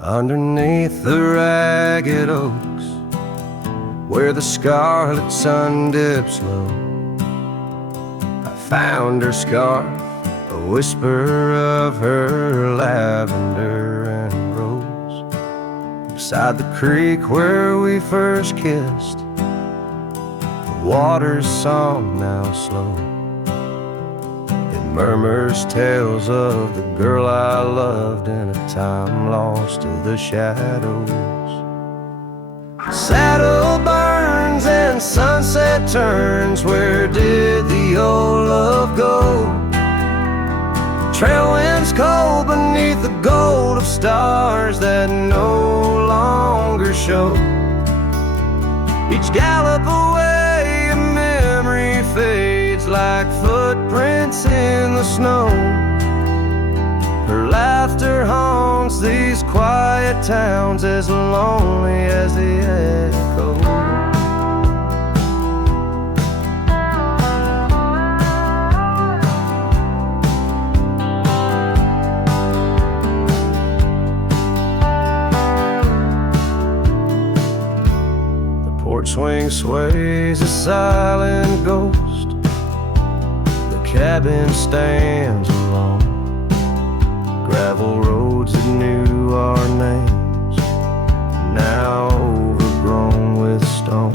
Underneath the ragged oaks, where the scarlet sun dips low, I found her scarf, a whisper of her lavender and rose. Beside the creek where we first kissed, the water's song now slow. Murmurs tales of the girl I loved in a time lost to the shadows. Saddle burns and sunset turns, where did the old love go? Trail winds cold beneath the gold of stars that no longer show. Each gallop away a memory fades like footprints in the snow. Her laughter haunts these quiet towns, as lonely as the echo. The porch swing sways a silent ghost. Cabin stands alone, gravel roads that knew our names, now overgrown with stone.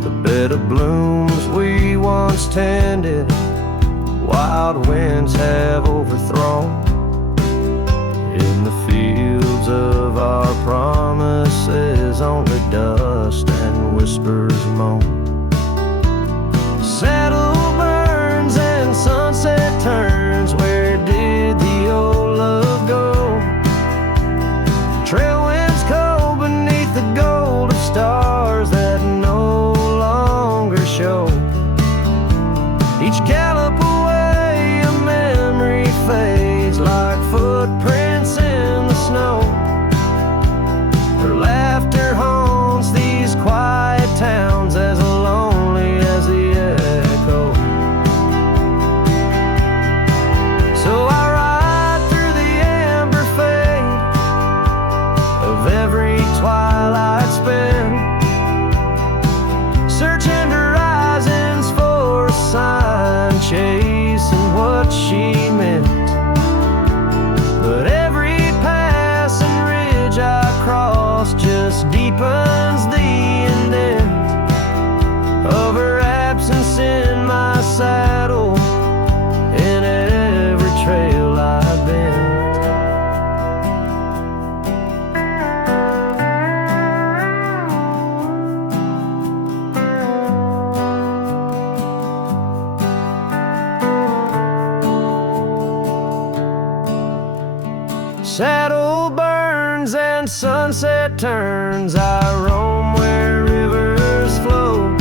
The bed of blooms we once tended, wild winds have overthrown. In the fields of our promises, only dust and whispers moan. Saddle and sunset turns, where did the old love go? Trail winds cold beneath the gold of stars that no longer show. Each gallop away a memory fades like footprints in the snow. Her laughter haunts these quiet towns, as lonely as the echo. So I ride through the amber fade of every twilight spent, searching horizons for a sign, chasing what she meant. But every passing ridge I cross just deepens the indent of her absence in my saddle, in every trail I've been. Saddle burns and sunset turns, I roam where rivers flow.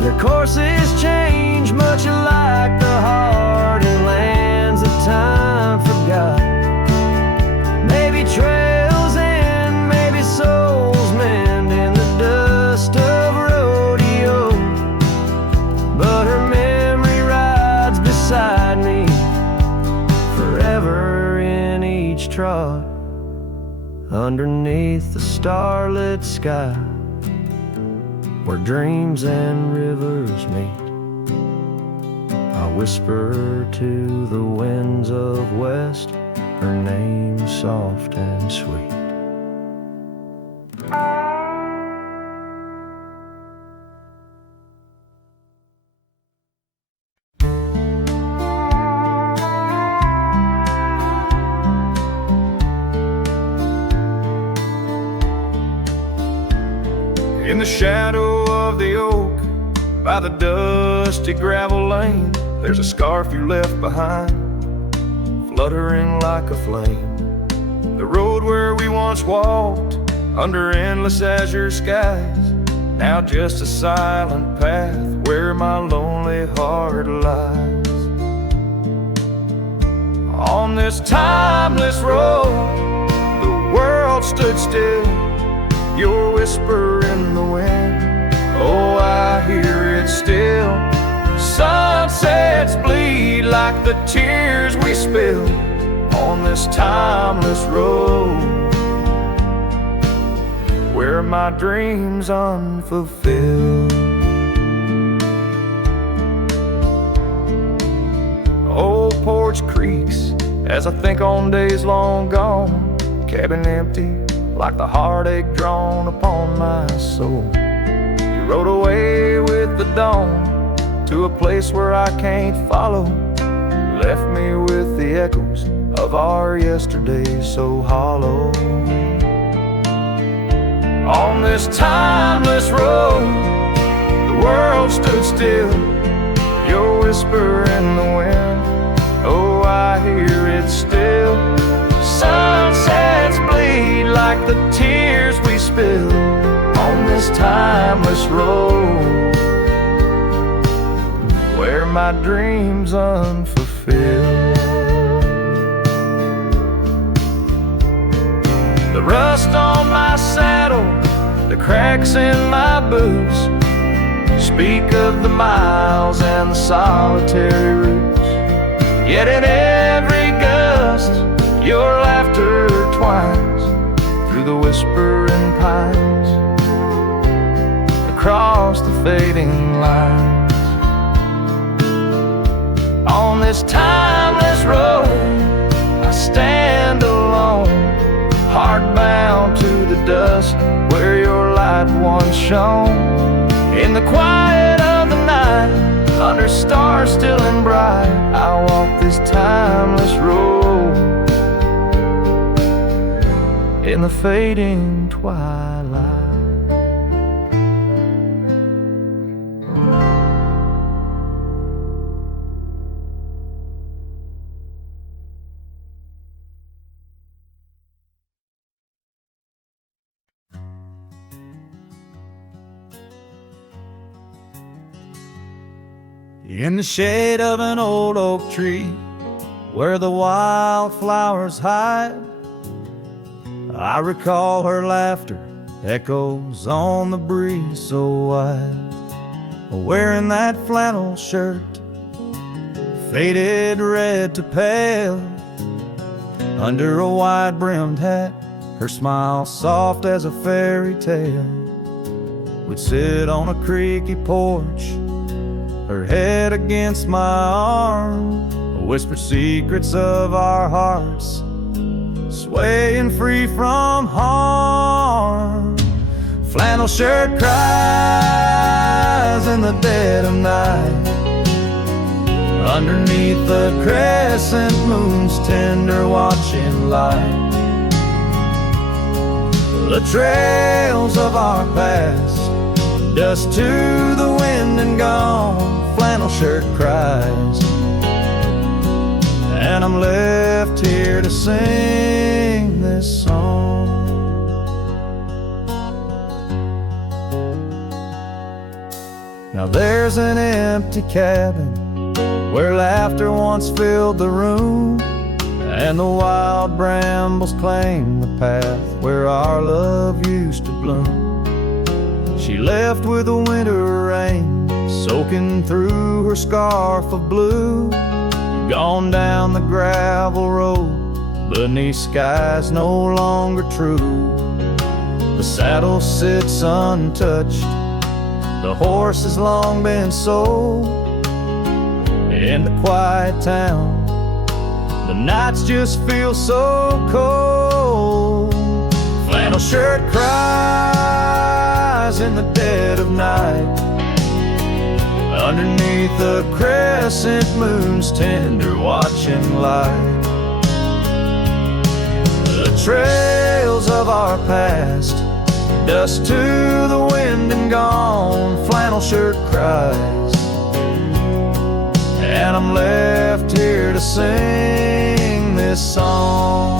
Their courses change, much like the heart in lands that time forgot. Maybe trails end, maybe souls mend in the dust of rodeo. But her memory rides beside me, forever in each trot, underneath the starlit sky, where dreams and rivers meet. I whisper to the winds of west, her name soft and sweet. In the shadow of the oak, by the dusty gravel lane, there's a scarf you left behind, fluttering like a flame. The road where we once walked, under endless azure skies, now just a silent path where my lonely heart lies. On this timeless road, the world stood still, your whisper in the wind, oh, I hear it still. Sunsets bleed like the tears we spill on this timeless road where my dreams unfulfilled. Old porch creaks as I think on days long gone, cabin empty like the heartache drawn upon my soul. You rode away with the dawn to a place where I can't follow, left me with the echoes of our yesterdays so hollow. On this timeless road, the world stood still, your whisper in the wind, oh, I hear it still. Sunsets bleed like the tears we spill on this timeless road where my dreams unfulfilled. The rust on my saddle, the cracks in my boots speak of the miles and the solitary routes. Yet in every gust, your laughter twines through the whispering pines, across the fading lines. On this timeless road, I stand alone, heart bound to the dust where your light once shone. In the quiet of the night, under stars still and bright, I walk this timeless road in the fading twilight. In the shade of an old oak tree, where the wildflowers hide, I recall her laughter, echoes on the breeze so wide. Wearing that flannel shirt, faded red to pale, under a wide-brimmed hat, her smile soft as a fairy tale. We'd sit on a creaky porch, her head against my arm, whisper secrets of our hearts, swaying free from harm. Flannel shirt cries in the dead of night, underneath the crescent moon's tender watching light. The trails of our past, dust to the wind and gone. Flannel shirt cries, and I'm left here to sing this song. Now there's an empty cabin where laughter once filled the room, and the wild brambles claim the path where our love used to bloom. She left with the winter rain soaking through her scarf of blue, gone down the gravel road beneath skies no longer true. The saddle sits untouched, the horse has long been sold. In the quiet town, the nights just feel so cold. Flannel shirt cries in the dead of night, underneath the crescent moon's tender watching light. The trails of our past, dust to the wind and gone. Flannel shirt cries, and I'm left here to sing this song.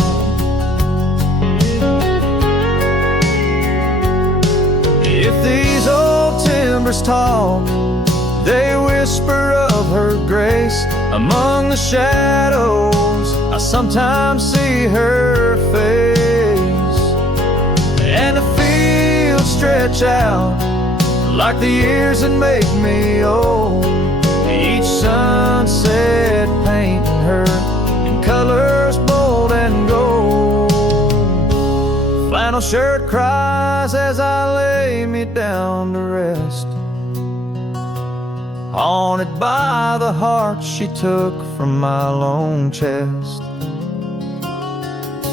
If these old timbers talk, they whisper of her grace. Among the shadows, I sometimes see her face, and the fields stretch out like the years that make me old. Each sunset painting her in colors bold shirt cries as I lay me down to rest, haunted by the heart she took from my lone chest.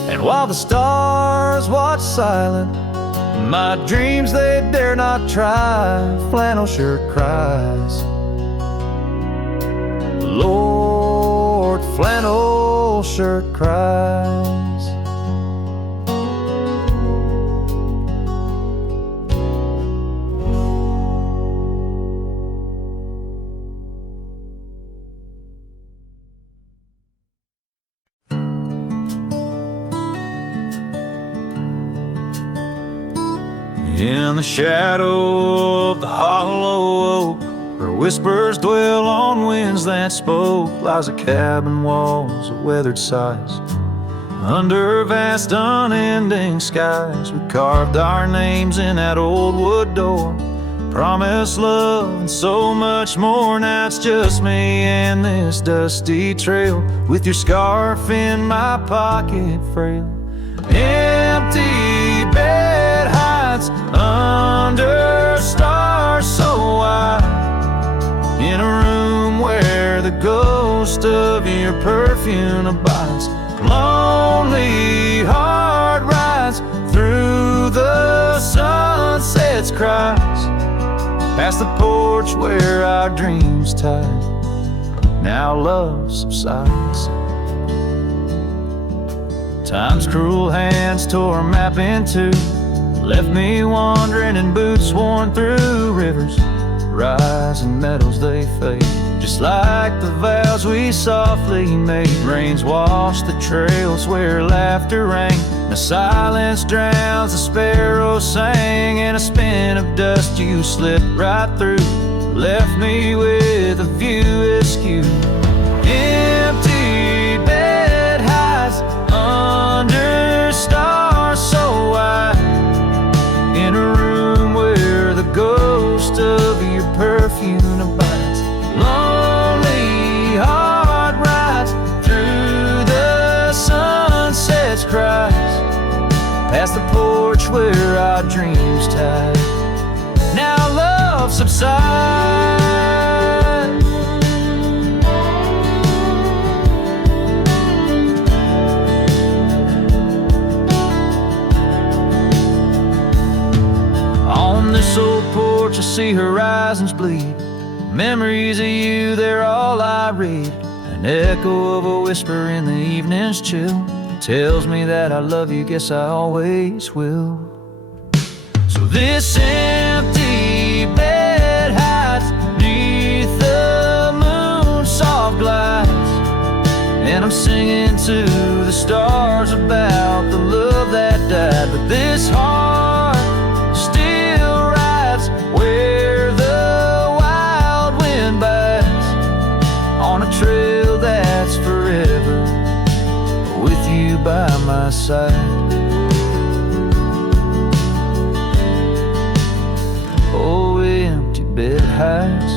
And while the stars watch silent, my dreams they dare not try, flannel shirt cries, Lord, flannel shirt cries. In the shadow of the hollow oak, where whispers dwell on winds that spoke, lies a cabin walls of weathered sighs. Under vast unending skies, we carved our names in that old wood door, promised love and so much more. Now it's just me and this dusty trail, with your scarf in my pocket frail. Empty bed hides under stars so wide, in a room where the ghost of your perfume abides. Lonely heart rides through the sunset's cries, past the porch where our dreams tied. Now love subsides. Time's cruel hands tore a map in two, left me wandering in boots worn through. Rivers rise and meadows they fade, just like the vows we softly made. Rains wash the trails where laughter rang, the silence drowns the sparrows sang. In a spin of dust you slipped right through, left me with a view askew. Empty bed hides under stars so wide, in a room where the ghost of your perfume abides. Lonely heart rides through the sunset's cries, past the porch where our dreams tied. Now love subsides. On this old porch I see horizons bleed, memories of you, they're all I read. An echo of a whisper in the evening's chill tells me that I love you, guess I always will. So this empty bed hides neath the moon's soft glides, and I'm singing to the stars about the love that died. But this heart still rides where the wild wind bites, on a trail that's forever with you by my side. Oh, empty bed hides,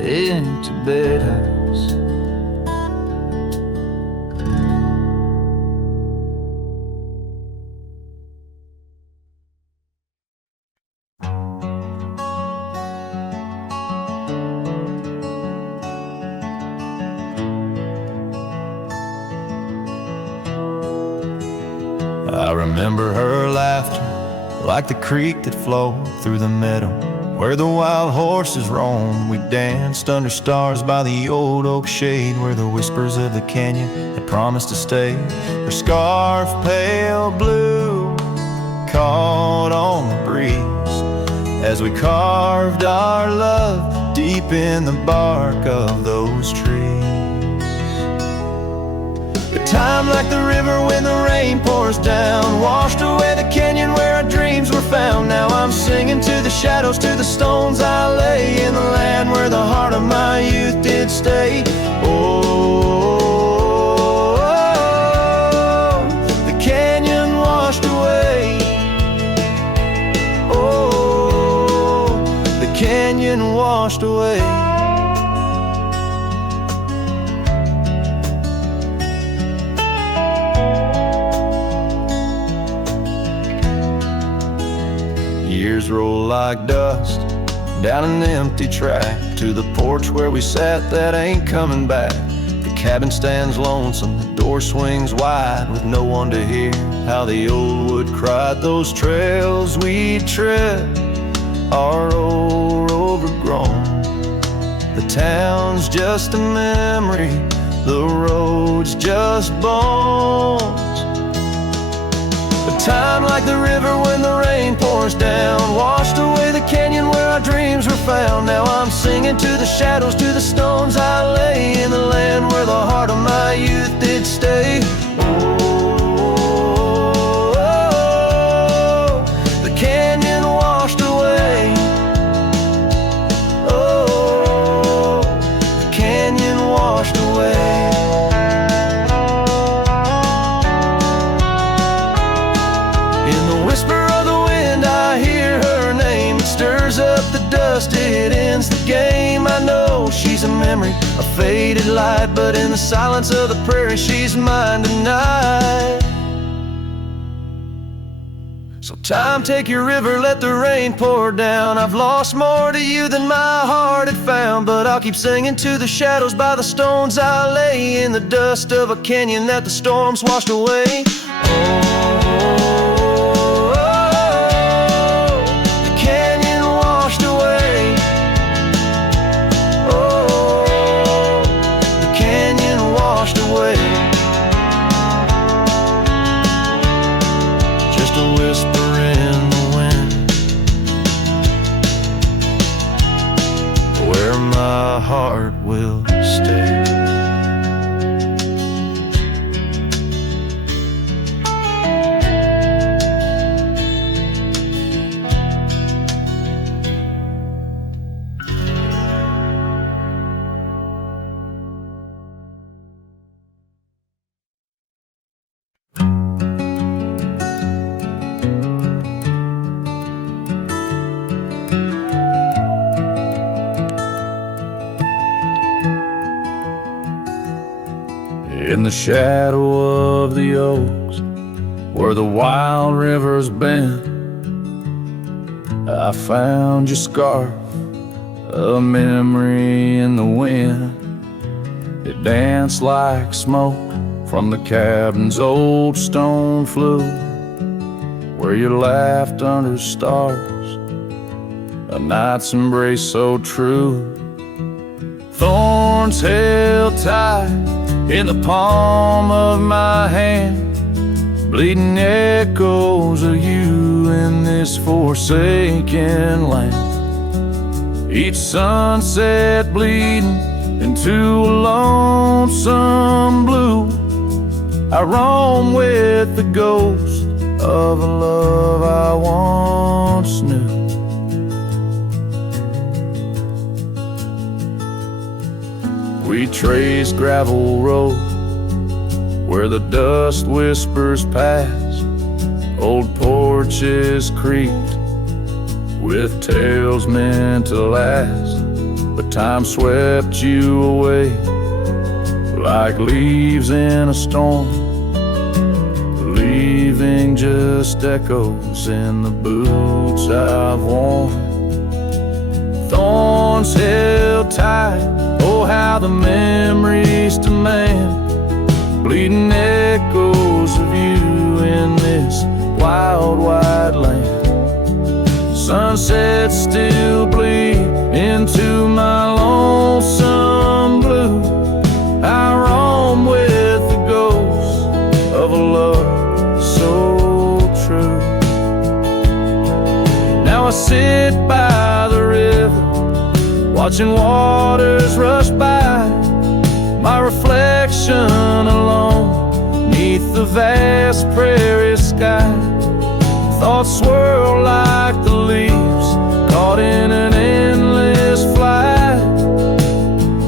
empty bed hides. I remember her laughter like the creek that flowed through the meadow where the wild horses roam. We danced under stars by the old oak shade where the whispers of the canyon had promised to stay. Her scarf pale blue caught on the breeze as we carved our love deep in the bark of those trees. Time like the river when the rain pours down, washed away the canyon where our dreams were found. Now I'm singing to the shadows, to the stones I lay, in the land where the heart of my youth did stay. Oh, the canyon washed away. Oh, the canyon washed away. years roll like dust down an empty track to the porch where we sat that ain't coming back. The cabin stands lonesome, the door swings wide with no one to hear how the old wood cried. Those trails we tread are old, overgrown. The town's just a memory, the road's just bones. But time like the river when the rain pours down washed away the canyon where our dreams were found. Now I'm singing to the shadows, to the stones I lay in the land where the heart of my youth did stay. Oh, the canyon washed away. Oh, the canyon washed away. Up the dust, it ends the game. I know she's a memory, a faded light, but in the silence of the prairie, she's mine tonight. So time, take your river, let the rain pour down. I've lost more to you than my heart had found, but I'll keep singing to the shadows by the stones I lay in the dust of a canyon that the storms washed away. My heart will stay. In the shadow of the oaks, where the wild river's been, I found your scarf, a memory in the wind. It danced like smoke from the cabin's old stone flue, where you laughed under stars, a night's embrace so true. Thorns held tight in the palm of my hand, bleeding echoes of you in this forsaken land. Each sunset bleeding into a lonesome blue, I roam with the ghost of a love I once knew. We traced gravel road where the dust whispers past, old porches creaked with tales meant to last. But time swept you away like leaves in a storm, leaving just echoes in the boots I've worn. Thorns held tight, oh how the memories demand, bleeding echoes of you in this wild wide land. Sunsets still bleed into my lonesome blue, I roam with the ghost of a love so true. Now I sit by the river, watching waters rush by, my reflection alone neath the vast prairie sky. Thoughts swirl like the leaves caught in an endless flight,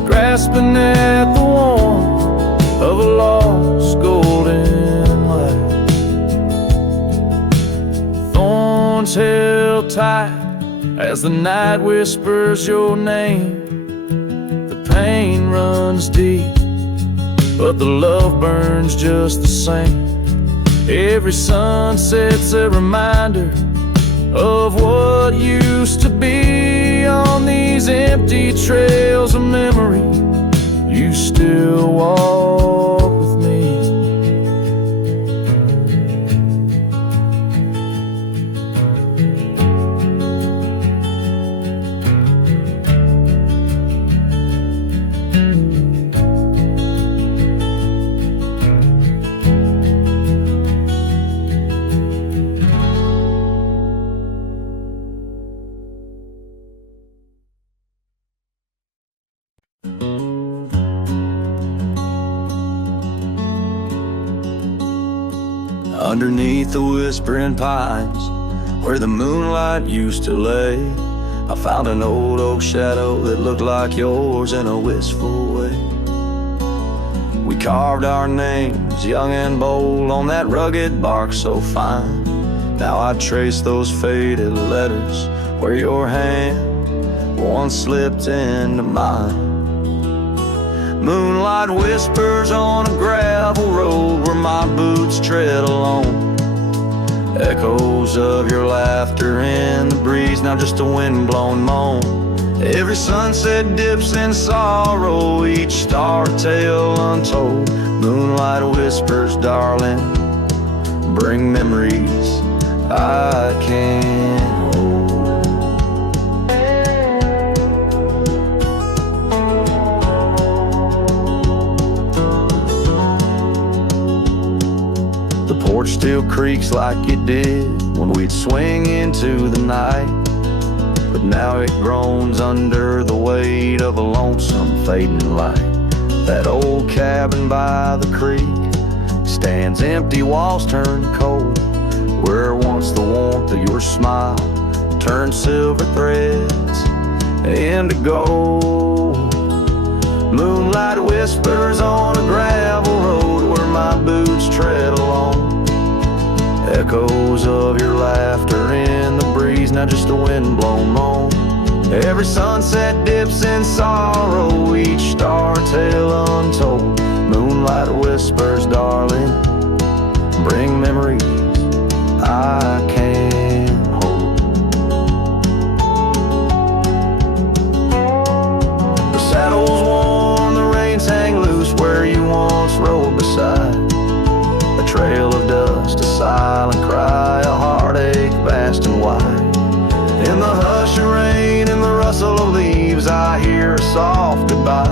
grasping at the warmth of a lost golden light. Thorns held tight as the night whispers your name. The pain runs deep, but the love burns just the same. Every sunset's a reminder of what used to be on these empty trails of memory. You still walk with me. Underneath the whispering pines, where the moonlight used to lay, I found an old oak shadow that looked like yours in a wistful way. We carved our names, young and bold, on that rugged bark so fine. Now I trace those faded letters where your hand once slipped into mine. Moonlight whispers on a gravel road where my boots tread alone. Echoes of your laughter in the breeze, now just a wind-blown moan. Every sunset dips in sorrow, each star tale untold. Moonlight whispers, darling, bring memories I can't hold. The porch still creaks like it did when we'd swing into the night, but now it groans under the weight of a lonesome fading light. That old cabin by the creek stands empty, walls turn cold, where once the warmth of your smile turned silver threads into gold. Moonlight whispers on a gravel road where my boots tread along. Echoes of your laughter in the breeze, now just a wind-blown moan. Every sunset dips in sorrow, each star tale untold. Moonlight whispers, darling, bring memories I can't hold. The saddle's worn, the reins hang loose where you once rode beside. A trail of dust, a silent cry, a heartache vast and wide. In the hush of rain, in the rustle of leaves, I hear a soft goodbye,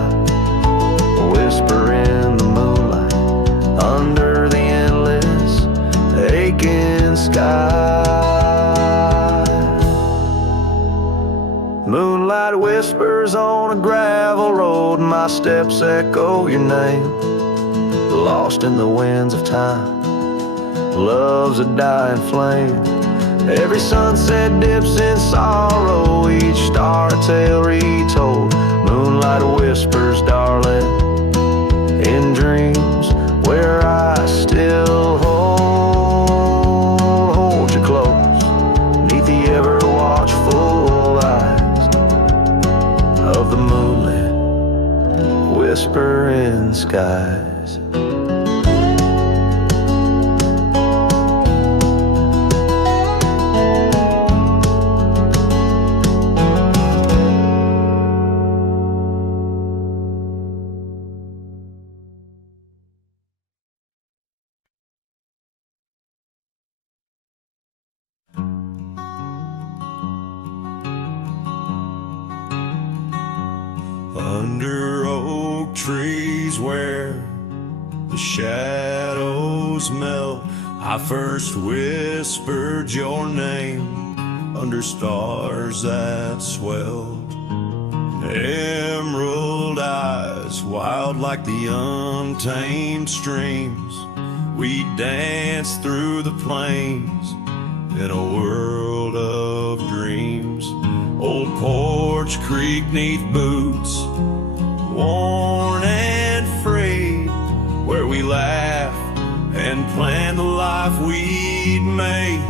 a whisper in the moonlight, under the endless aching sky. Moonlight whispers on a gravel road, my steps echo your name. Lost in the winds of time, love's a dying flame. Every sunset dips in sorrow, each star a tale retold. Moonlight whispers, darling, in dreams where I still hold you close, neath the ever watchful eyes of the moonlit whispering skies. Under oak trees where the shadows melt, I first whispered your name under stars that swelled. Emerald eyes, wild like the untamed streams, we danced through the plains in a world of dreams. Old porch creek neath boots, worn and frayed, where we laughed and planned the life we'd made.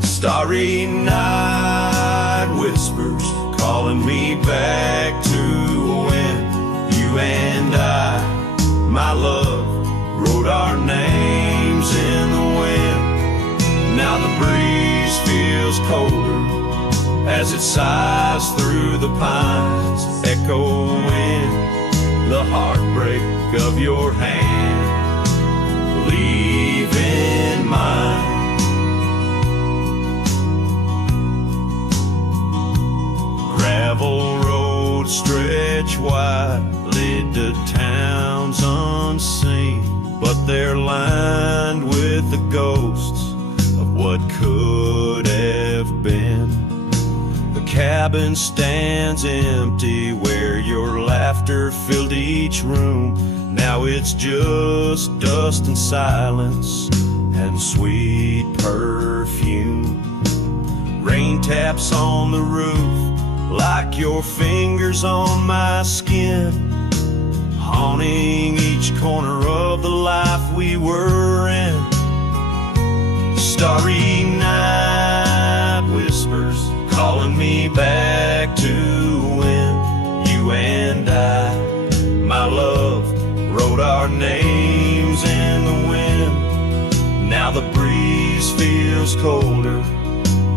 Starry night whispers calling me back to when you and I, my love, wrote our names in the wind. Now the breeze feels as it sighs through the pines, echoing the heartbreak of your hand, leaving mine. Gravel roads stretch wide, lead to towns unseen, but they're lined with the ghosts of what could have been. The cabin stands empty where your laughter filled each room. Now it's just dust and silence and sweet perfume. Rain taps on the roof like your fingers on my skin, haunting each corner of the life we were in. Starry night whispers calling me back to when you and I, my love, wrote our names in the wind. Now the breeze feels colder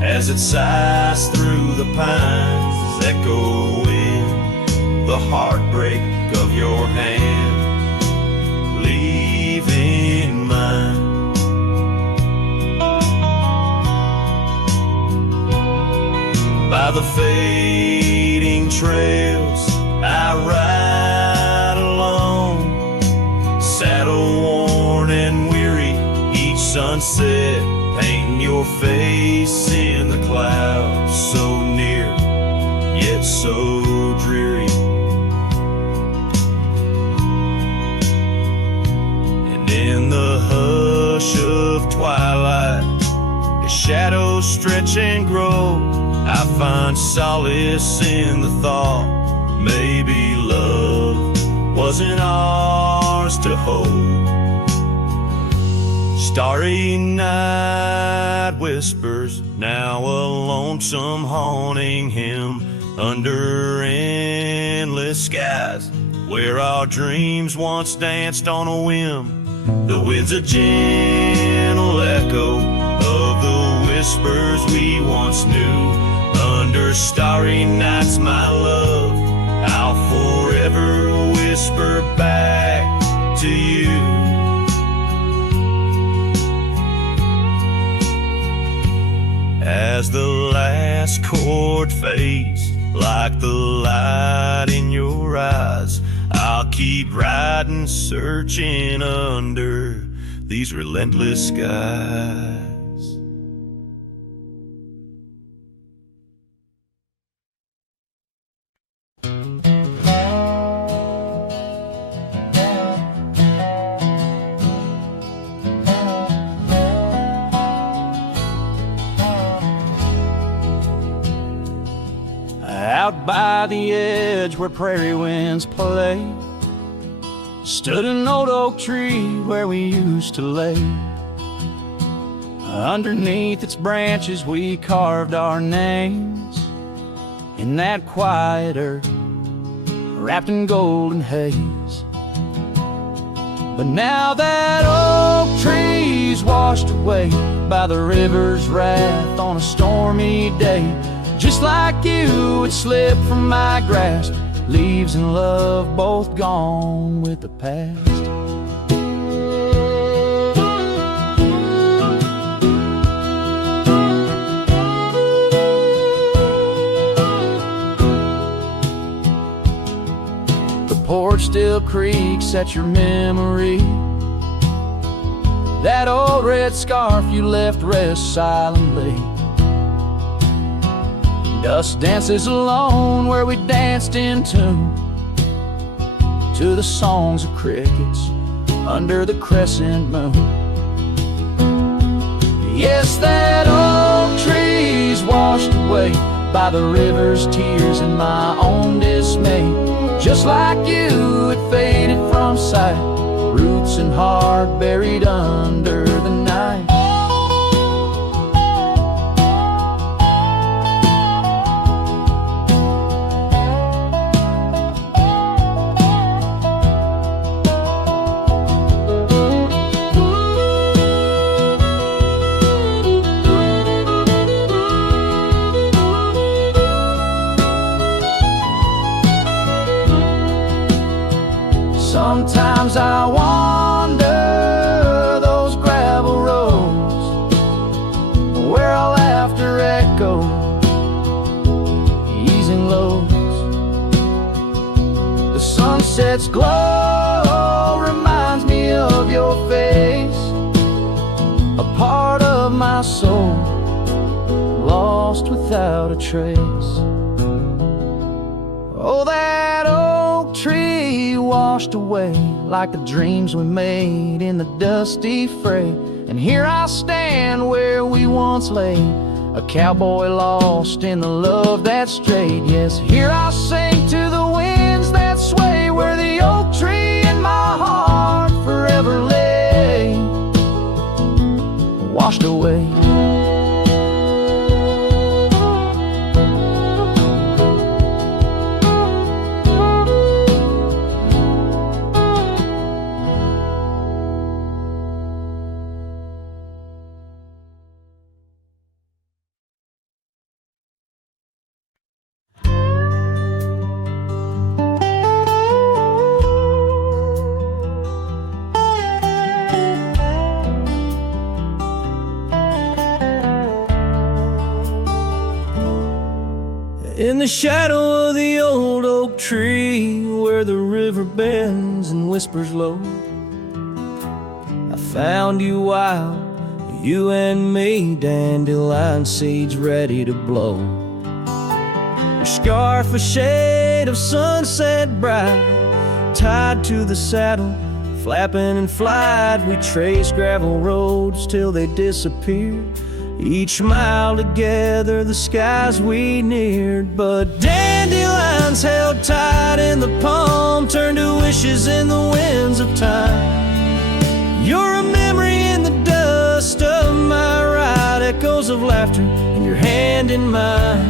as it sighs through the pines, echoing the heartbreak of your hand, leaving mine. By the fading trails I ride alone, saddle worn and weary, each sunset painting your face in the clouds, so near yet so dreary. And in the hush of twilight, as shadows stretch and grow, I find solace in the thought maybe love wasn't ours to hold. Starry night whispers, now a lonesome haunting hymn under endless skies, where our dreams once danced on a whim. The wind's a gentle echo of the whispers we once knew. Under starry nights, my love, I'll forever whisper back to you. As the last chord fades, like the light in your eyes, I'll keep riding, searching under these relentless skies. Out by the edge where prairie winds play, stood an old oak tree where we used to lay. Underneath its branches we carved our names in that quiet earth wrapped in golden haze. But now that oak tree's washed away by the river's wrath on a stormy day, just like you, it slipped from my grasp, leaves and love both gone with the past. The porch still creaks at your memory. That old red scarf you left rests silently. Dust dances alone where we danced in tune to the songs of crickets under the crescent moon. Yes, that old tree's washed away by the river's tears and my own dismay. Just like you, it faded from sight, roots and heart buried under the night. Sometimes I wander those gravel roads where our laughter echoes, easing loads. The sunset's glow reminds me of your face, a part of my soul lost without a trace. Oh, that oak tree washed away like the dreams we made in the dusty fray. And here I stand where we once lay, a cowboy lost in the love that strayed. Yes, here I sing to the winds that sway, where the oak tree in my heart forever lay, washed away. In the shadow of the old oak tree, where the river bends and whispers low, I found you wild, you and me, dandelion seeds ready to blow. Your scarf a shade of sunset bright, tied to the saddle, flapping in flight. We traced gravel roads till they disappeared, each mile together the skies we neared. But dandelions held tight in the palm turned to wishes in the winds of time. You're a memory in the dust of my ride, echoes of laughter in your hand in mine.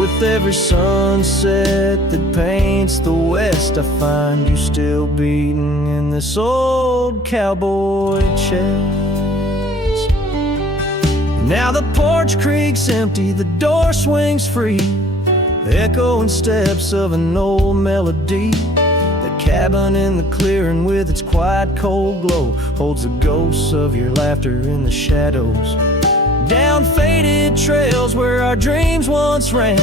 With every sunset that paints the west, I find you still beating in this old cowboy chest. Now the porch creaks empty, the door swings free, echoing steps of an old melody. The cabin in the clearing with its quiet cold glow holds the ghosts of your laughter in the shadows. Down faded trails where our dreams once ran,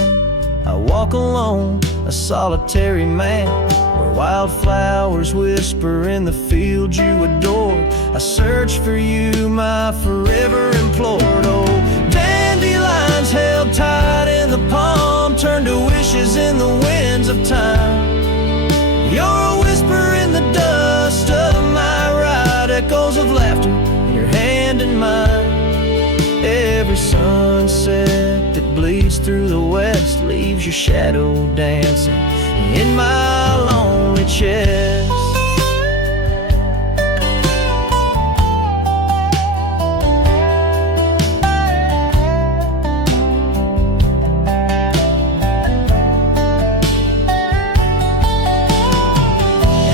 I walk alone, a solitary man, where wildflowers whisper in the fields you adored. I search for you, my forever implored. Oh, dandelions held tight in the palm turned to wishes in the winds of time. You're a whisper in the dust of my ride, echoes of laughter in your hand in mine. Every sunset that bleeds through the west leaves your shadow dancing in my lonely chest.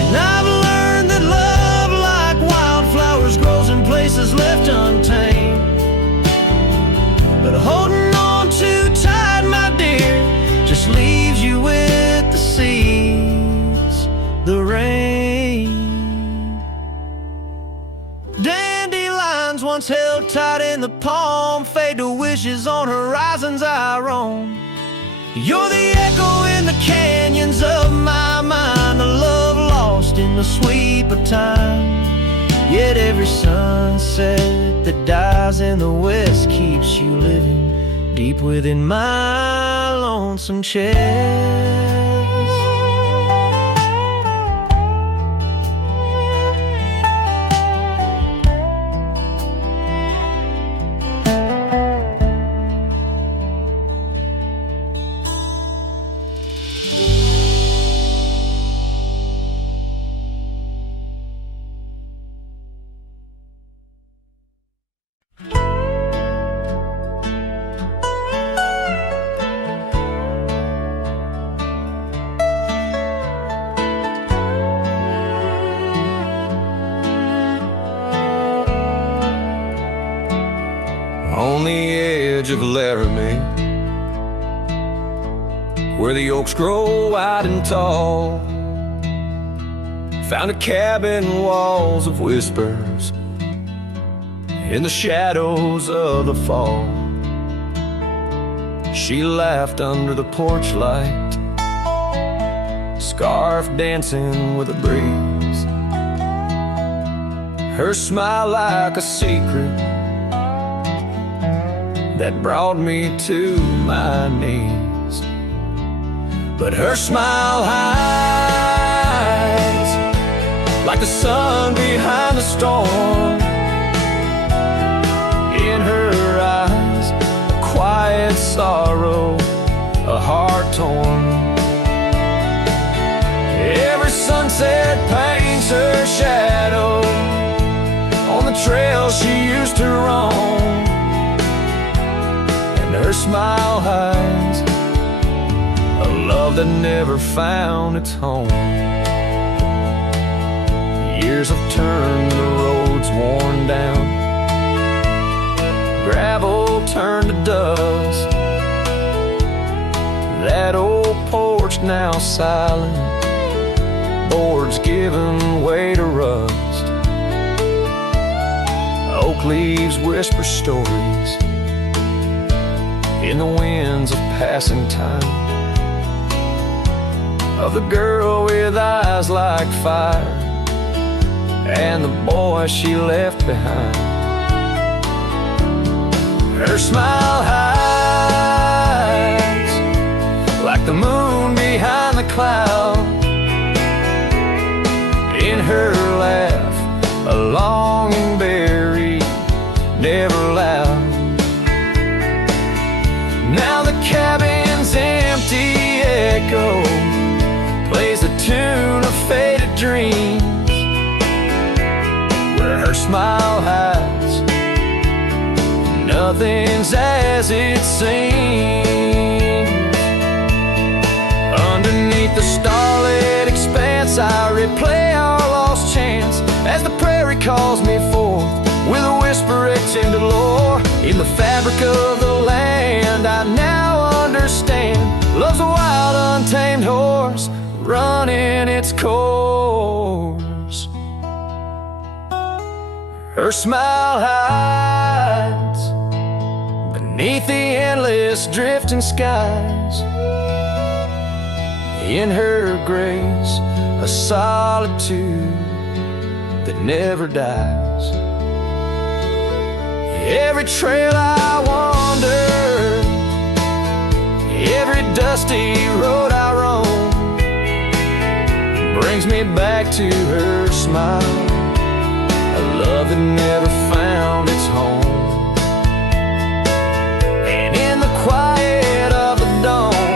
And I've learned that love, like wildflowers, grows in places left untamed. But holding on too tight, my dear, just leaves you with the seas, the rain. Dandelions once held tight in the palm fade to wishes on horizons I roam. You're the echo in the canyons of my mind, a love lost in the sweep of time. Yet every sunset that dies in the west keeps you living deep within my lonesome chest. On the edge of Laramie, where the oaks grow wide and tall, Found a cabin, walls of whispers in the shadows of the fall. She laughed under the porch light, scarf dancing with a breeze. Her smile like a secret that brought me to my knees. But her smile hides like the sun behind the storm. In her eyes, a quiet sorrow, a heart torn. Every sunset paints her shadow on the trail she used to roam. And her smile hides a love that never found its home. Years have turned the roads worn down, gravel turned to dust. That old porch now silent, boards giving way to rust. Oak leaves whisper stories in the winds of passing time, of the girl with eyes like fire and the boy she left behind. Her smile hides like the moon behind the cloud. In her laugh, a longing buried, never loud. Now the cabin's empty echo plays the tune of faded dreams. Where her smile hides, nothing's as it seems. Underneath the starlit expanse, I replay our lost chance as the prairie calls me forth with a whisper etched into lore. In the fabric of the land, I now understand love's a wild, untamed horse running its course. Her smile hides beneath the endless drifting skies. In her grace, a solitude that never dies. Every trail I wander, every dusty road I roam, brings me back to her smile, a love that never found its home. And in the quiet of the dawn,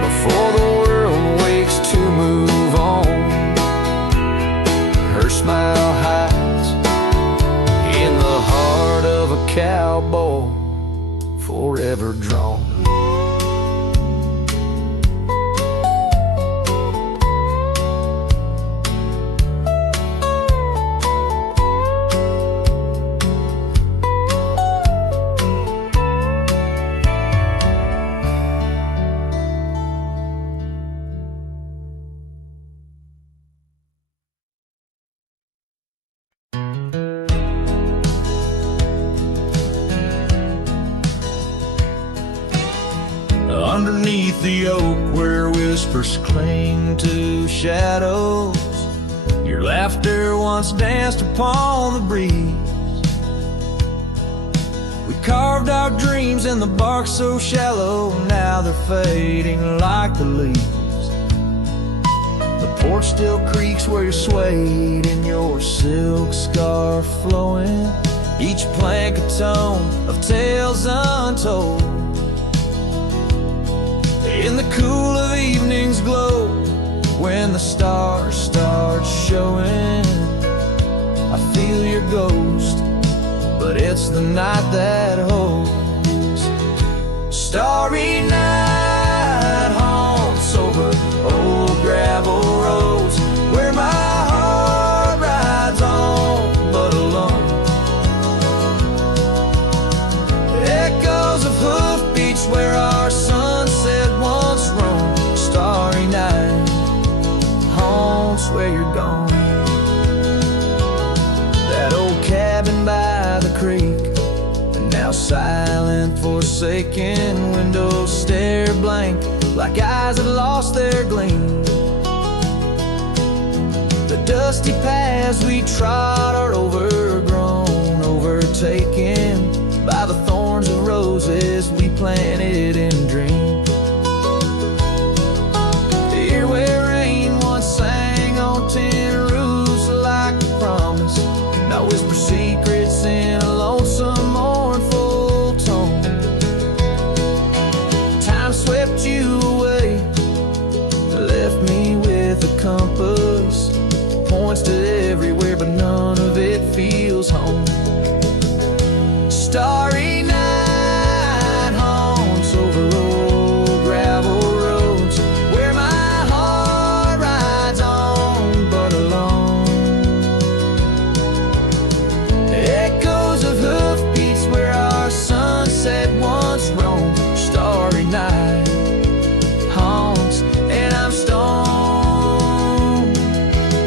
before the world wakes to move on, her smile hides in the heart of a cowboy forever drawn. Underneath the oak where whispers cling to shadows, your laughter once danced upon the breeze. We carved our dreams in the bark so shallow, now they're fading like the leaves. The porch still creaks where you're swayed in your silk scarf flowing, each plank a tone of tales untold. In the cool of evening's glow, when the stars start showing, I feel your ghost, but it's the night that holds. Starry night haunts over old gravel roads, where my heart rides on but alone. Echoes of hoofbeats where our sunset once roamed. Starry night haunts gone. That old cabin by the creek, now silent, forsaken, windows stare blank like eyes that lost their gleam. The dusty paths we trod are overgrown, overtaken by the thorns of roses we planted and dreamed. Here where rain once sang on tin roofs like a promise, now whisper secrets in a lonesome mournful tone. Time swept you away, left me with a compass, points to everywhere but none of it feels home. Starry night haunts over old gravel roads where my heart rides on but alone. Echoes of hoofbeats where our sunset once roamed. Starry night haunts and I'm stoned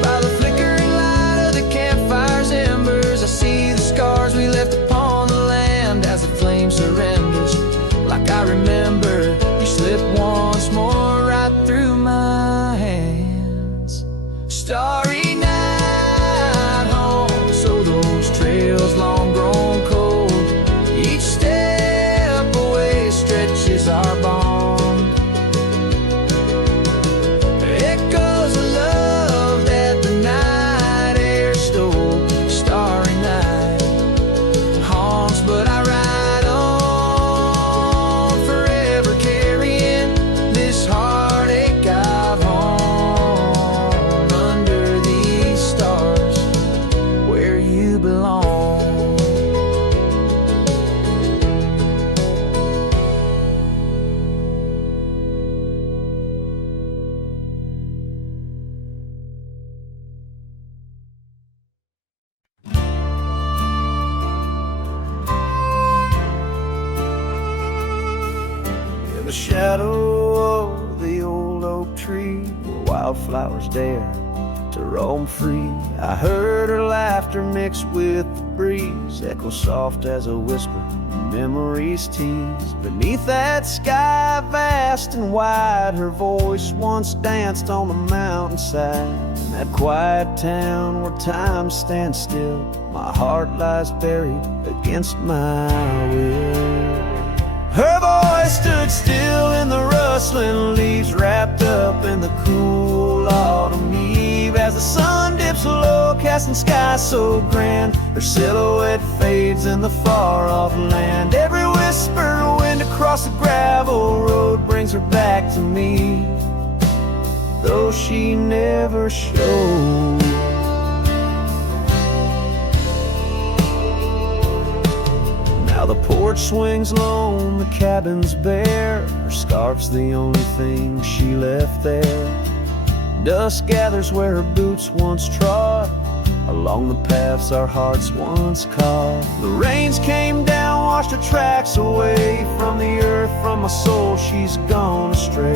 by the flickering light of the campfire's embers. I see the scars we left upon the land as the flame surrenders. Like I remember, you slipped once more right through my hands. Starry night home, so those trails long grown cold. Each step away stretches our bond. Echoes of love that the night air stole. Starry night haunts, but I ride on, forever carrying this heartache I've hung under these stars where you belong. In the shadow of the old oak tree where wildflowers dare to roam free, I heard her laughter mixed with the breeze, echo soft as a whisper, memories tease. Beneath that sky vast and wide, her voice once danced on the mountainside. In that quiet town where time stands still, my heart lies buried against my will. Her voice stood still in the rustling leaves, wrapped up in the cool autumn eve. As the sun dips low, casting sky so grand, her silhouette fades in the far-off land. Every whisper wind across the gravel road brings her back to me, though she never showed. Now the porch swings lone, the cabin's bare, her scarf's the only thing she left there. Dust gathers where her boots once trod, along the paths our hearts once caught. The rains came down, washed her tracks away from the earth, from my soul she's gone astray.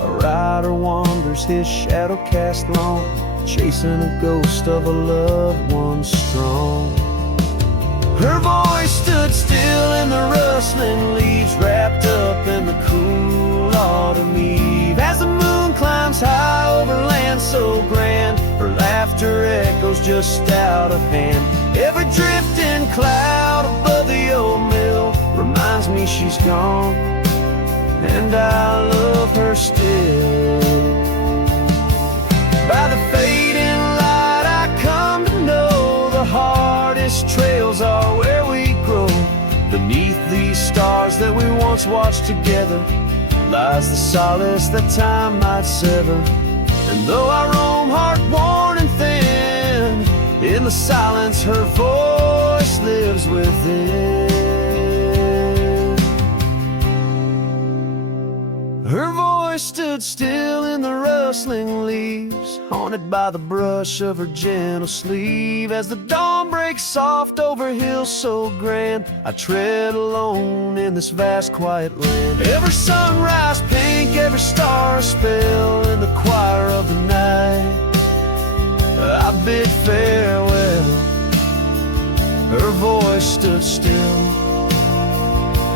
A rider wanders, his shadow cast long, chasing a ghost of a loved one strong. Her voice stood still in the rustling leaves, wrapped up in the cool autumn eve. As the moon climbs high over land so grand, her laughter echoes just out of hand. Every drifting cloud above the old mill reminds me she's gone, and I love her still. By the fading light I come to know the hardest trails are where we grow. Beneath these stars that we once watched together lies the solace that time might sever. And though I roam heart-worn and thin, in the silence her voice lives within. Her voice stood still in the rustling leaves, haunted by the brush of her gentle sleeve. As the dawn breaks soft over hills so grand, I tread alone in this vast quiet land. Every sunrise pink, every star a spell in the choir of the night. I bid farewell, her voice stood still,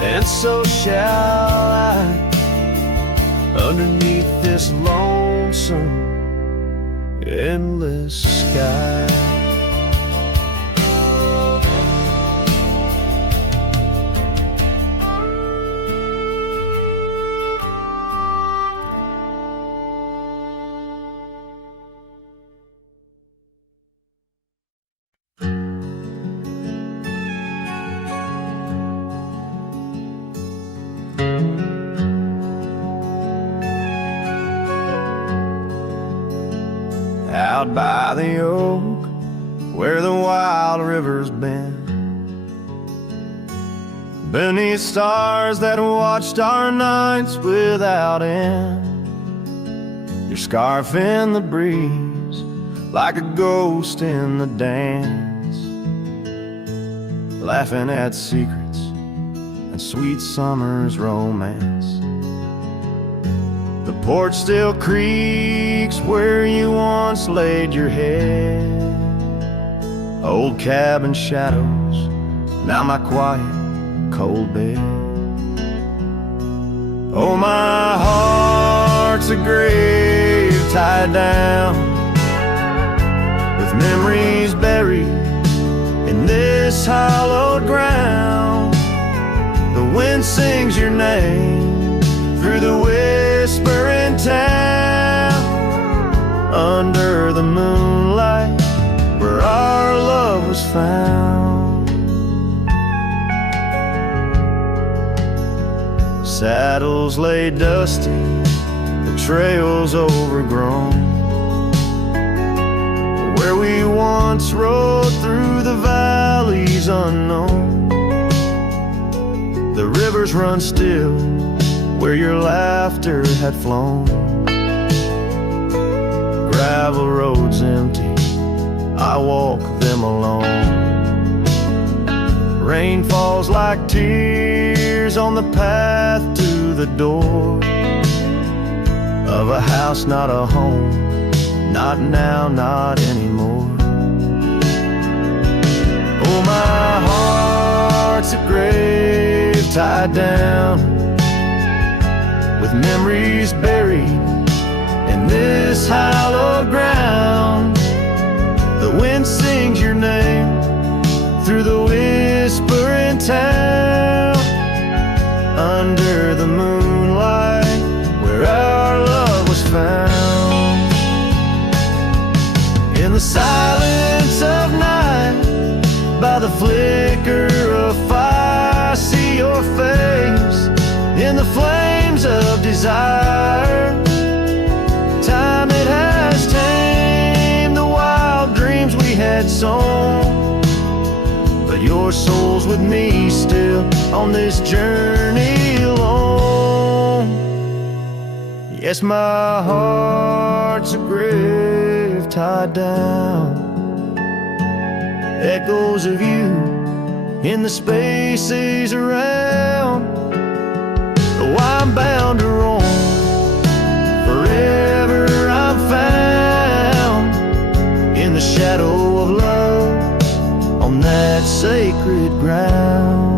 and so shall I, underneath this lonesome, endless sky. Out by the oak, where the wild river's been, beneath stars that watched our nights without end, your scarf in the breeze, like a ghost in the dance, laughing at secrets and sweet summer's romance. The porch still creaks where you once laid your head. Old cabin shadows, now my quiet, cold bed. Oh, my heart's a grave tied down, with memories buried in this hallowed ground. The wind sings your name through the whispering town, under the moonlight where our love was found. Saddles lay dusty, the trails overgrown, where we once rode through the valleys unknown. The rivers run still where your laughter had flown. Gravel roads empty, I walk them alone. Rain falls like tears on the path to the door of a house, not a home, not now, not anymore. Oh, my heart's a grave tied down, with memories buried in this hallowed ground. The wind sings your name through the whispering town, under the moonlight where our love was found. In the silence of night, by the flicker of fire, I see your face in the flames of desire. Time, it has tamed the wild dreams we had sown, but your soul's with me still on this journey alone. Yes, my heart's a grave tied down, echoes of you in the spaces around. Oh, I'm bound to roam, forever I'm found in the shadow of love on that sacred ground.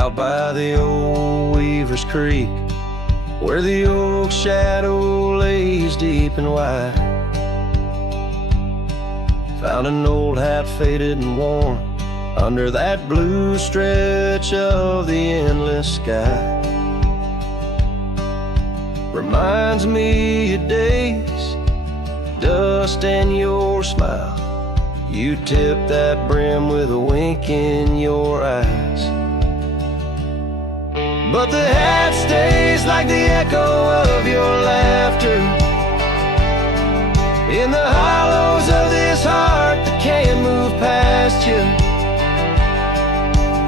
Out by the old Weaver's Creek, where the oak shadow lays deep and wide, found an old hat faded and worn under that blue stretch of the endless sky. Reminds me of days, dust and your smile. You tip that brim with a wink in your eyes. But the hat stays like the echo of your laughter, In the hollows of this heart that can't move past you,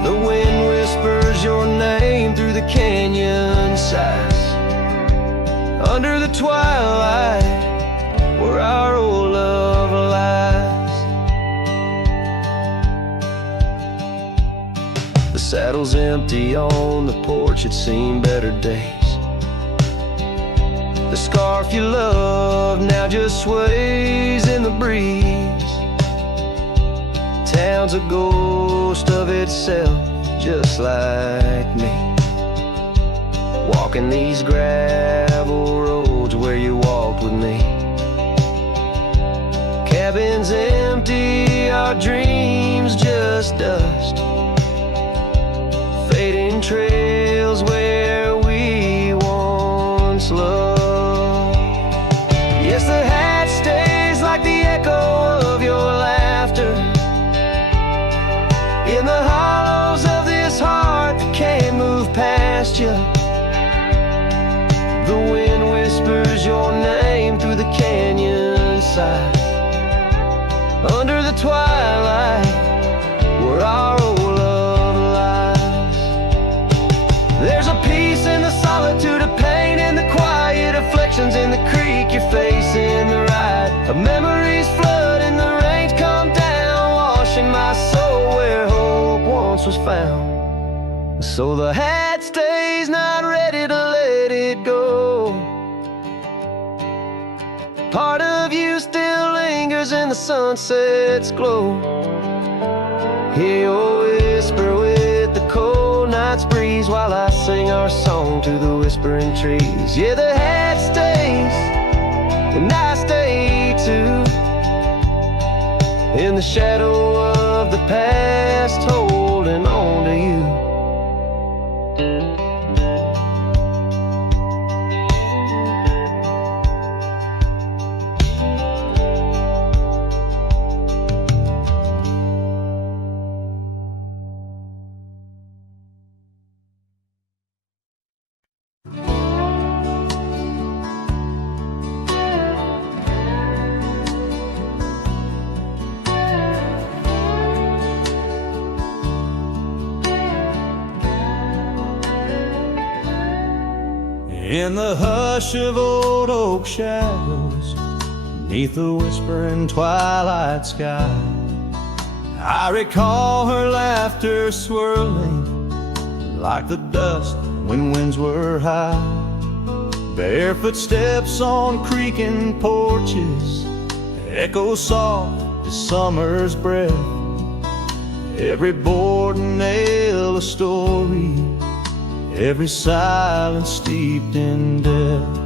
the wind whispers your name through the canyon sides. Under the twilight, where our old love lies. The saddle's empty on the porch, it's seen better days. The scarf you love now just sways in the breeze. Town's a ghost of itself, just like me. Walking these gravel roads where you walked with me. Cabin's empty, our dreams just dust. Fading trails where we once loved. Yes, the hat stays like the echo of your laughter. In the hollows of this heart that can't move past you, the wind whispers your name through the canyon side. Under the twilight, where our old love lies. There's a peace in the solitude of pain, in the quiet afflictions, in the creek you're facing the ride. Of memories flood and the rains come down, washing my soul where hope once was found. So the hat stays not ready to let it go. Part of you still lingers in the sunset's glow. Hear your whisper with the cold night's breeze, while I sing our song to the whispering trees. Yeah, the hat stays, and I stay too, in the shadow of the past, holding on to you. In the hush of old oak shadows, neath the whispering twilight sky, I recall her laughter swirling like the dust when winds were high. Bare footsteps on creaking porches echo soft as summer's breath. Every board and nail a story, every silence steeped in death.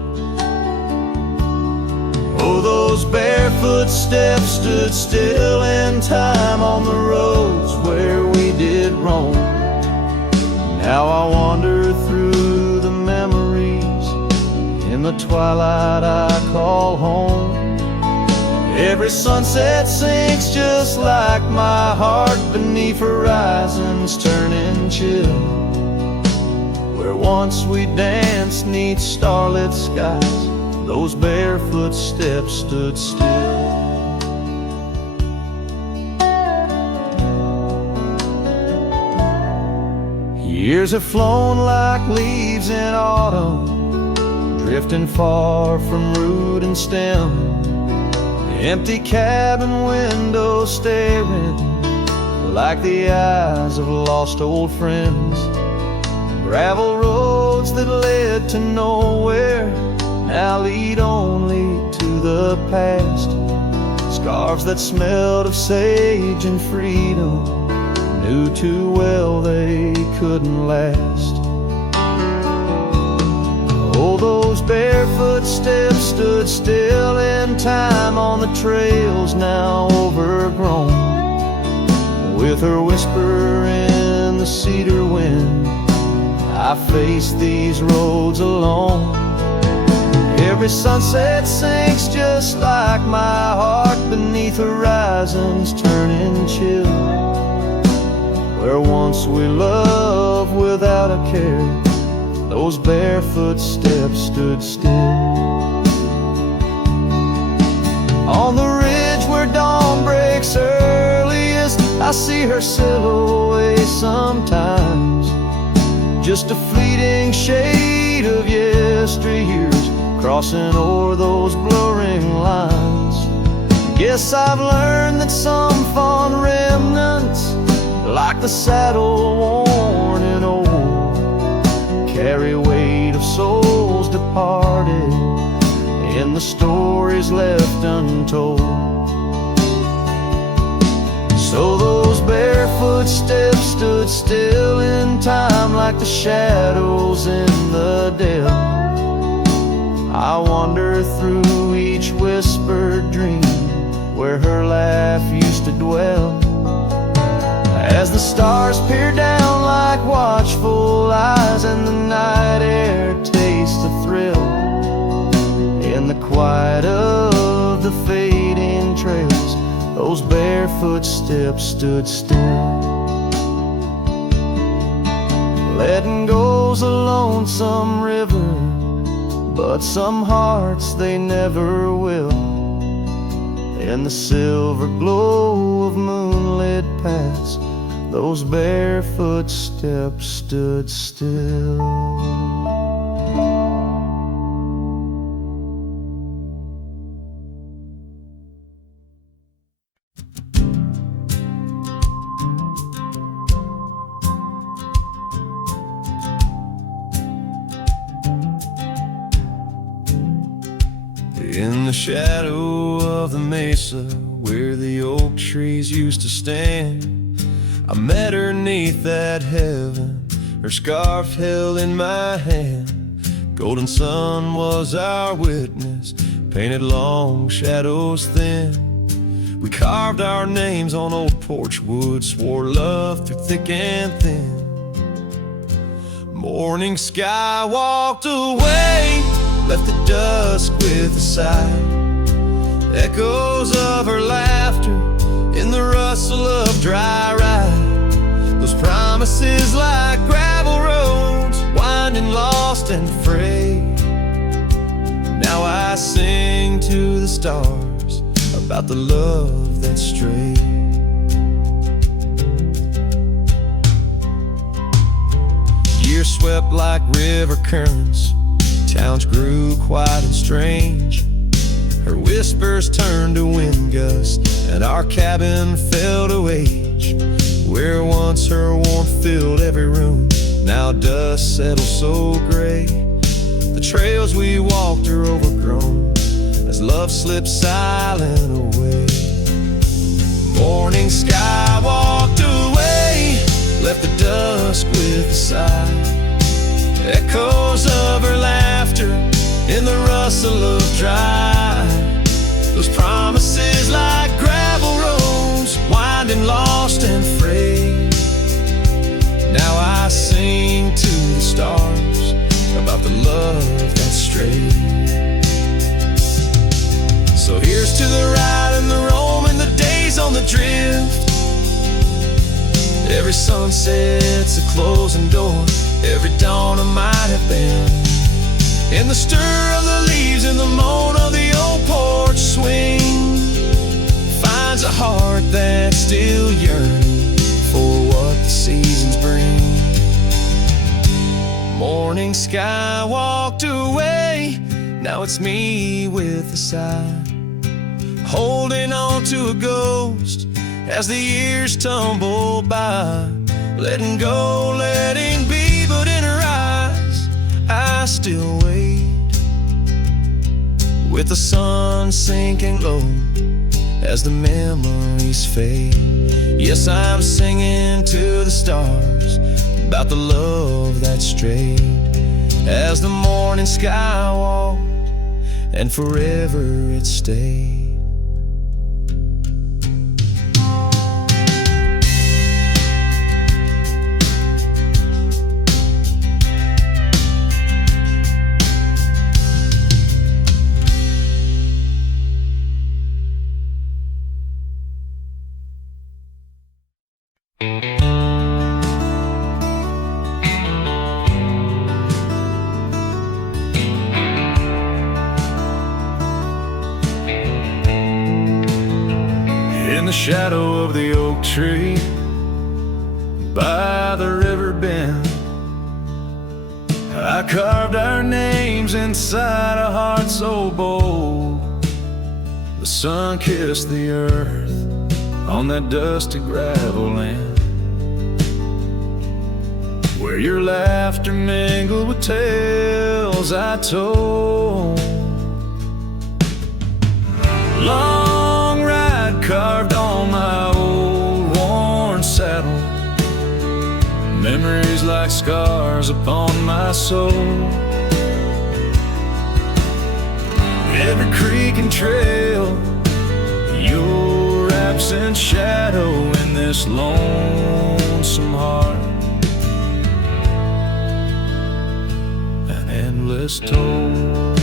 Oh, those barefoot steps stood still in time on the roads where we did roam. Now I wander through the memories in the twilight I call home. Every sunset sinks just like my heart beneath horizons turning chill. Where once we danced 'neath starlit skies, those barefoot steps stood still. Years have flown like leaves in autumn, drifting far from root and stem. Empty cabin windows staring like the eyes of lost old friends. Gravel roads that led to nowhere now lead only to the past. Scarves that smelled of sage and freedom knew too well they couldn't last. Oh, those barefoot steps stood still in time on the trails now overgrown. With her whisper in the cedar wind, I face these roads alone. Every sunset sinks just like my heart beneath horizons turning chill. Where once we loved without a care, those barefoot steps stood still. On the ridge where dawn breaks earliest, I see her silhouette sometimes, just a fleeting shade of yesteryears crossing o'er those blurring lines. Guess I've learned that some fond remnants, like the saddle worn and old, carry weight of souls departed in the stories left untold. So those barefoot steps stood still in time, like the shadows in the dell. I wander through each whispered dream where her laugh used to dwell. As the stars peer down like watchful eyes, and the night air tastes the thrill, in the quiet of the fading trails, those barefoot steps stood still. Letting go's a lonesome river, but some hearts they never will. In the silver glow of moonlit paths, those barefoot steps stood still. In the shadow of the mesa where the oak trees used to stand, I met her 'neath that heaven, her scarf held in my hand. Golden sun was our witness, painted long shadows thin. We carved our names on old porch wood, swore love through thick and thin. Morning sky walked away, left the dusk with a sigh. Echoes of her laughter in the rustle of dry ride. Those promises like gravel roads, winding lost and frayed. Now I sing to the stars about the love that strayed. Years swept like river currents, towns grew quiet and strange. Her whispers turned to wind gusts, and our cabin fell to age. Where once her warmth filled every room, now dust settles so gray. The trails we walked are overgrown as love slips silent away. Morning sky walked away, left the dusk with a sigh. Echoes of her laughter in the rustle of dry. Those promises like gravel roads, winding lost and frayed. Now I sing to the stars about the love that strayed. So here's to the ride and the roam and the days on the drift. Every sunset's a closing door, every dawn I might have been. In the stir of the leaves and the moan of the old porch swing, finds a heart that's still yearning for what the seasons bring. Morning sky walked away, now it's me with a sigh, holding on to a ghost as the years tumble by. Letting go, letting be, but in her eyes I still wait. With the sun sinking low as the memories fade. Yes, I'm singing to the stars about the love that strayed. As the morning sky walked and forever it stayed. In the shadow of the oak tree by the river bend, I carved our names inside a heart so bold. The sun kissed the earth on that dusty gravel land, where your laughter mingled with tales I told. Long ride carved on my old worn saddle, memories like scars upon my soul. Every creek and trail, your absent shadow in this lonesome heart, an endless toll.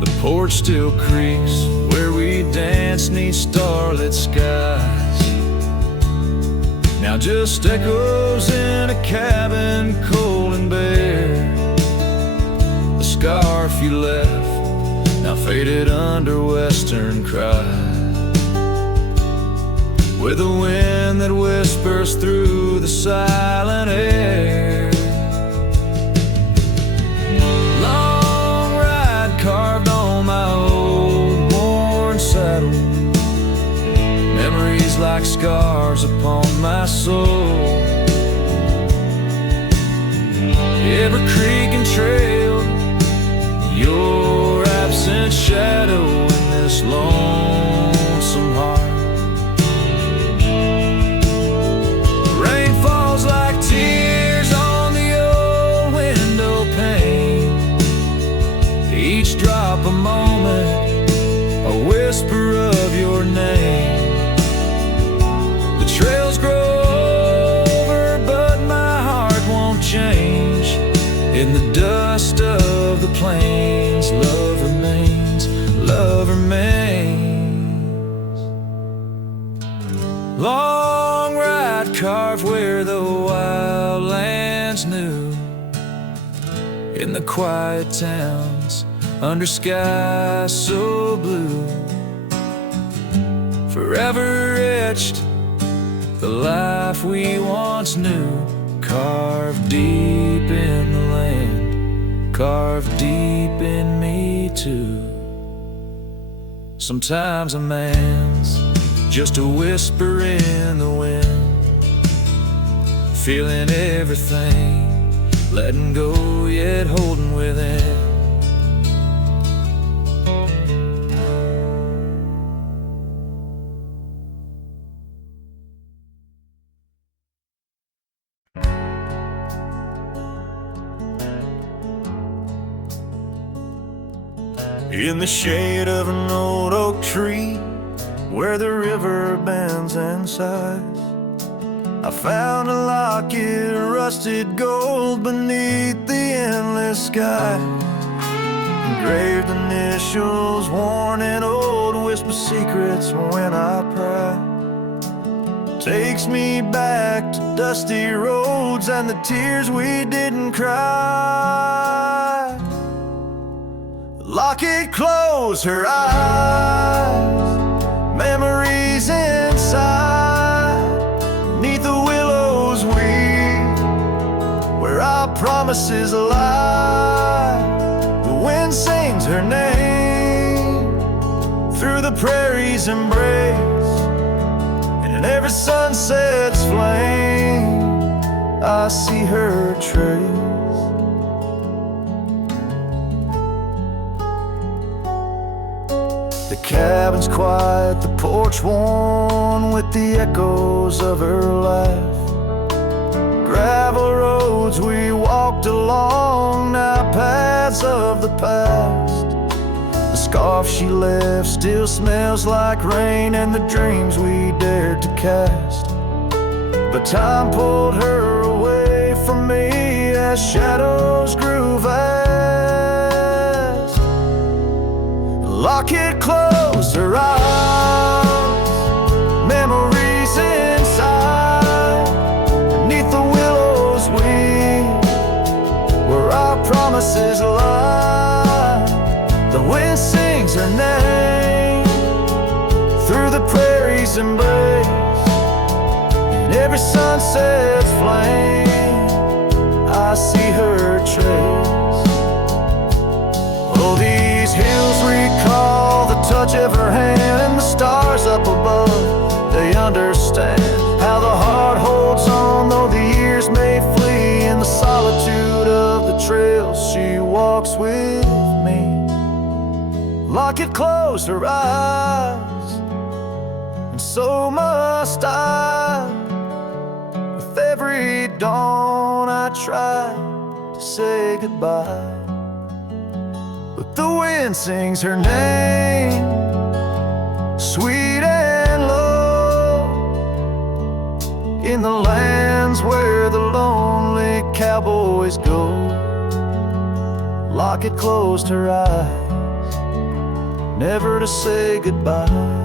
The porch still creaks where we dance 'neath starlit skies, now just echoes in a cabin cold and bare. The scarf you left, now faded under western cries, with a wind that whispers through the silent air. Long ride carved on my old worn saddle, memories like scars upon my soul. Every creek and trail, your absent shadow in this lonesome heart. Rain falls like tears on the old window pane, each drop a moment, a whisper of your name. The trails grow over, but my heart won't change. In the dust of the plains, love remains, love remains. Long ride carved where the wildlands knew, in the quiet towns under skies so blue, forever etched the life we once knew, carved deep in the land, carved deep in me too. Sometimes a man's just a whisper in the wind, feeling everything, letting go yet holding within. In the shade of an old oak tree, where the river bends and sighs, I found a locket of rusted gold beneath the endless sky. Engraved initials worn in old, whisper secrets when I pry. Takes me back to dusty roads and the tears we didn't cry. Locket close her eyes, memories inside, neath the willows weep, where our promises lie. The wind sings her name through the prairie's embrace, and in every sunset's flame I see her trace. The cabin's quiet, the porch worn with the echoes of her laugh. Gravel roads we walked along, now paths of the past. The scarf she left still smells like rain and the dreams we dared to cast. But time pulled her away from me as shadows grew vast. Locket closed her eyes, memories inside, beneath the willows promises lie. The wind sings her name through the prairie's embrace, and every sunset's flame I see her trace. Oh, these hills recall the touch of her hand, and the stars up above, they understand how the heart holds on, though the years may flee. In the solitude of the trails she walks with me. Locket closed her eyes, and so must I. With every dawn I try to say goodbye, but the wind sings her name, sweet and low, in the lands where the lonely cowboys go. Locket closed her eyes, never to say goodbye.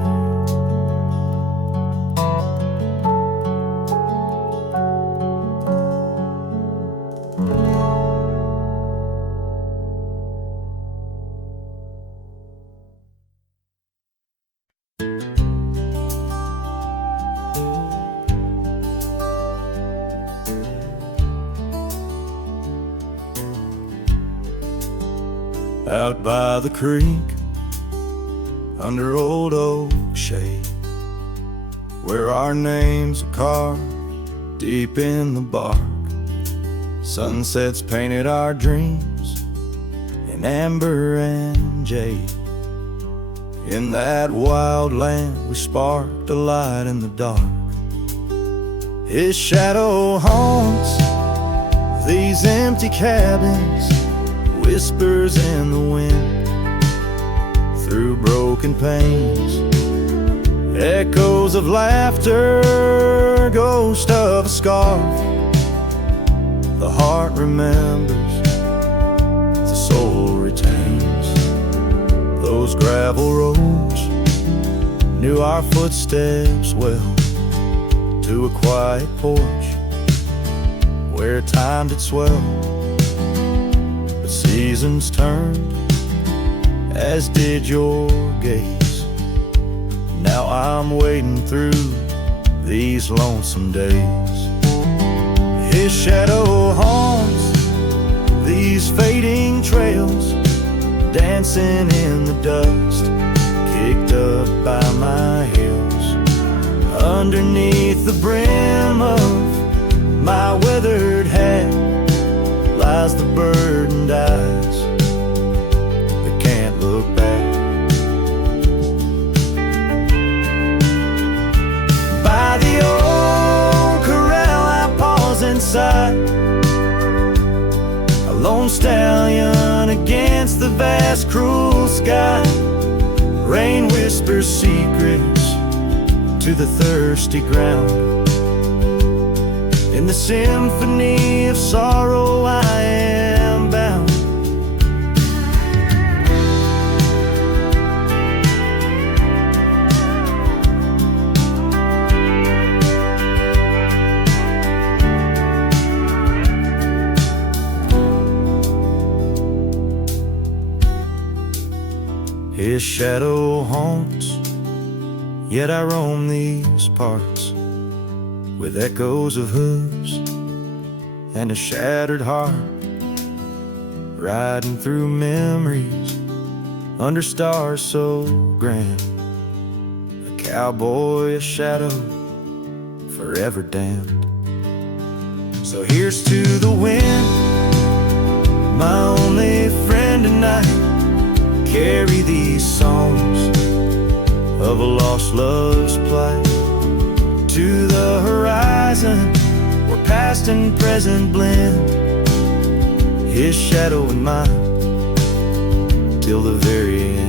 Out by the creek, under old oak shade, where our names are carved deep in the bark. Sunsets painted our dreams in amber and jade. In that wild land we sparked a light in the dark. His shadow haunts these empty cabins, whispers in the wind, through broken panes, echoes of laughter, ghost of a scarf. The heart remembers, the soul retains. Those gravel roads knew our footsteps well, to a quiet porch where time did swell. Seasons turned, as did your gaze. Now I'm wading through these lonesome days. His shadow haunts these fading trails, dancing in the dust, kicked up by my heels. Underneath the brim of my weathered hat lies the burdened eyes that can't look back. By the old corral I pause inside, a lone stallion against the vast cruel sky. Rain whispers secrets to the thirsty ground. In the symphony of sorrow I am bound. His shadow haunts, yet I roam these parts, with echoes of hooves and a shattered heart, riding through memories under stars so grand. A cowboy, a shadow, forever damned. So here's to the wind, my only friend tonight. Carry these songs of a lost love's plight to the horizon, where past and present blend. His shadow and mine till the very end.